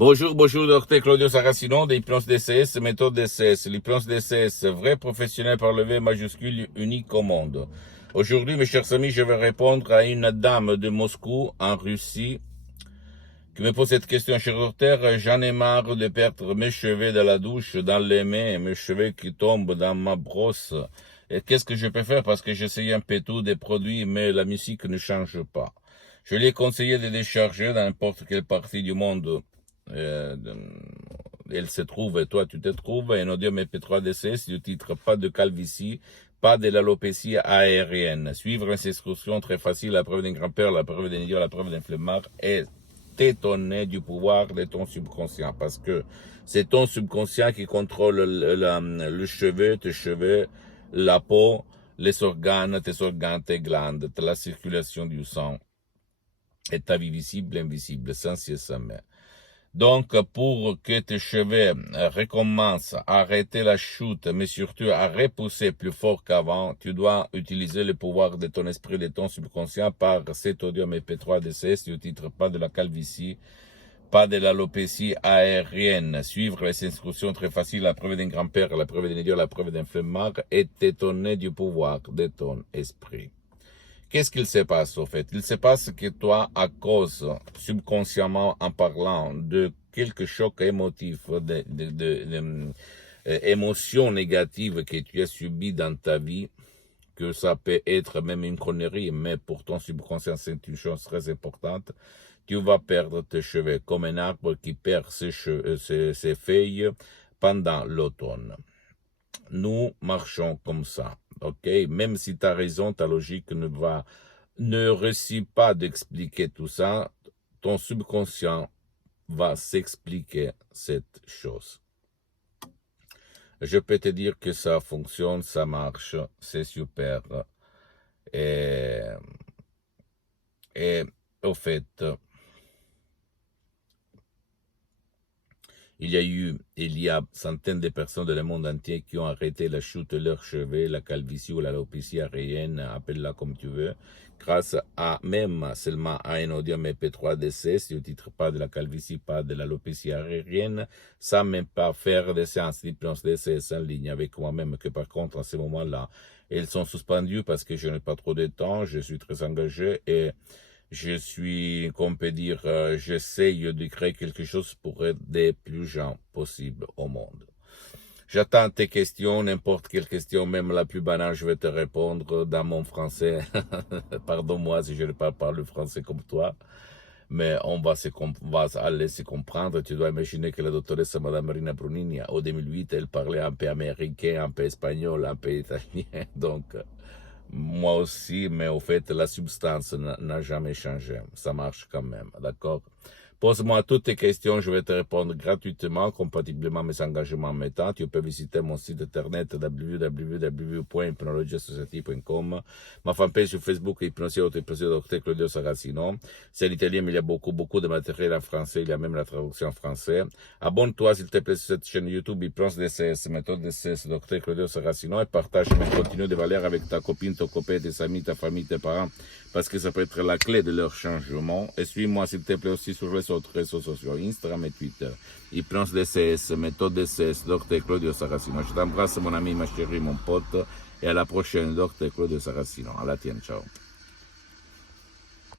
Bonjour, bonjour, docteur Claudio Saracino d'Hypnose DCS, méthode DCS. L'hypnose DCS, vrai professionnel par le V majuscule, unique au monde. Aujourd'hui, mes chers amis, je vais répondre à une dame de Moscou, en Russie, qui me pose cette question. Cher docteur, j'en ai marre de perdre mes cheveux dans la douche, dans les mains, mes cheveux qui tombent dans ma brosse. Et qu'est-ce que je peux faire? Parce que j'essaye un peu tout des produits, mais la musique ne change pas. Je lui ai conseillé de décharger dans n'importe quelle partie du monde. Elle se trouve, et toi tu te trouves, un audio MP3 DCS du titre pas de calvitie, pas de l'alopécie aérienne. Suivre une instruction très facile, la preuve d'un grand-père, la preuve d'un idiot, la preuve d'un flemmard, et t'étonner du pouvoir de ton subconscient, parce que c'est ton subconscient qui contrôle le cheveu, tes cheveux, la peau, les organes, tes glandes, la circulation du sang, et ta vie visible, invisible, sans cesse sans mer. Donc, pour que tes cheveux recommencent à arrêter la chute, mais surtout à repousser plus fort qu'avant, tu dois utiliser le pouvoir de ton esprit, de ton subconscient par cet audio MP3 DCS du titre pas de la calvitie, pas de l'alopécie aérienne. Suivre les instructions très faciles, la preuve d'un grand-père, la preuve d'un idiot, la preuve d'un flemmard, et t'étonner du pouvoir de ton esprit. Qu'est-ce qu'il se passe au fait? Il se passe que toi, à cause, subconsciemment en parlant, de quelque choc émotif, émotions négatives que tu as subies dans ta vie, que ça peut être même une connerie, mais pour ton subconscient, c'est une chose très importante, tu vas perdre tes cheveux comme un arbre qui perd ses feuilles pendant l'automne. Nous marchons comme ça, ok? Même si ta raison, ta logique ne réussit pas d'expliquer tout ça, ton subconscient va s'expliquer cette chose. Je peux te dire que ça fonctionne, ça marche, c'est super. Et au fait, il y a centaines de personnes dans le monde entier qui ont arrêté la chute de leurs cheveux, la calvitie ou l'alopécie aérienne, appelle-la comme tu veux, grâce à même seulement à un audio MP3 DCS, du titre pas de la calvitie, pas de l'alopécie aérienne, sans même pas faire des séances d'hypnose DCS en ligne avec moi-même, que par contre, à ce moment-là, elles sont suspendues parce que je n'ai pas trop de temps, je suis très engagé et je suis, comme on peut dire, j'essaye de créer quelque chose pour aider plus gens possible au monde. J'attends tes questions, n'importe quelle question, même la plus banale, je vais te répondre dans mon français. Pardonne-moi si je ne parle pas le français comme toi, mais on va aller se comprendre. Tu dois imaginer que la doctoresse Madame Marina Brunini, en 2008, elle parlait un peu américain, un peu espagnol, un peu italien, donc... Moi aussi, mais au fait, la substance n'a jamais changé. Ça marche quand même, d'accord? Pose-moi toutes tes questions, je vais te répondre gratuitement, compatiblement à mes engagements en mes temps. Tu peux visiter mon site internet www.hypnologiassociative.com, ma fanpage sur Facebook, Hypnosie Dr Claudio Saracino. C'est l'italien, mais il y a beaucoup de matériel en français, il y a même la traduction en français. Abonne-toi, s'il te plaît, sur cette chaîne YouTube, Hypnose DCS, méthode DCS, Dr Claudio Saracino, et partage mes contenus de valeur avec ta copine, ton copain, tes amis, ta famille, tes parents, parce que ça peut être la clé de leur changement. Et suis-moi, s'il te plaît, aussi sur les autres réseaux sociaux, Instagram et Twitter. Hypnose DCS, méthode DCS, Dr Claudio Saracino. Je t'embrasse, mon ami, ma chérie, mon pote, et à la prochaine, Dr Claudio Saracino. À la tienne, ciao.